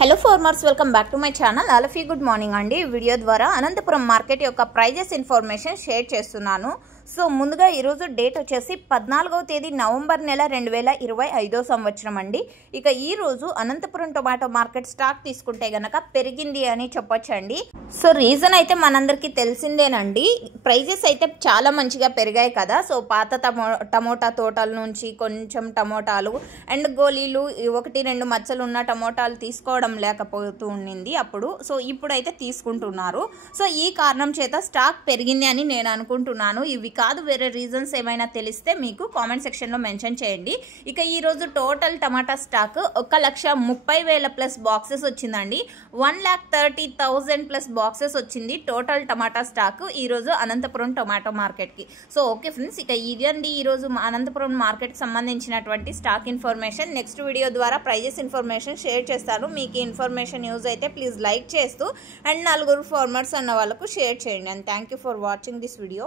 Hello farmers, welcome back to my channel. All of you good morning అండి. Video ద్వారా Anantapuram market యొక్క prices information share చేస్తున్నాను. So ముందుగా ఈరోజు డేట్ వచ్చేసి 14వ తేదీ నవంబర్ నెల 2025 సంవత్సరం అండి. ఇక ఈరోజు అనంతపురం టొమాటో మార్కెట్ స్టాక్ తీసుకుంటే గనక పెరిగింది అని చెప్పొచ్చండి. సో రీజన్ అయితే మనందరికీ తెలిసిందేనండి. ప్రైజెస్ అయితే చాలా మంచిగా పెరిగాయి కదా. సో పాత టమోటా తోటల నుంచి కొంచెం టమోటాలు అండ్ గోళీలు 1-2 మచ్చలు ఉన్న టమోటాలు తీసుకోవడం లేకపోతూ ఉండింది అప్పుడు. సో ఇప్పుడైతే తీసుకుంటున్నారు. సో ఈ కారణం చేత స్టాక్ పెరిగింది అని నేను అనుకుంటున్నాను. ఇవి కాదు, వేరే రీజన్స్ ఏమైనా తెలిస్తే మీకు కామెంట్ సెక్షన్లో మెన్షన్ చేయండి. ఇక ఈరోజు టోటల్ టమాటా స్టాక్ 1,30,000 ప్లస్ బాక్సెస్ వచ్చిందండి. 1,30,000 ప్లస్ బాక్సెస్ వచ్చింది టోటల్ టమాటా స్టాక్ ఈరోజు అనంతపురం టొమాటో మార్కెట్కి. సో ఓకే ఫ్రెండ్స్, ఇక ఇదండి ఈరోజు అనంతపురం మార్కెట్కి సంబంధించినటువంటి స్టాక్ ఇన్ఫర్మేషన్. నెక్స్ట్ వీడియో ద్వారా ప్రైజెస్ ఇన్ఫర్మేషన్ షేర్ చేస్తాను. మీకు ఇన్ఫర్మేషన్ యూజ్ అయితే ప్లీజ్ లైక్ చేస్తూ అండ్ 4 ఫార్మర్స్ అన్న వాళ్ళకు షేర్ చేయండి. And thank you for watching this video.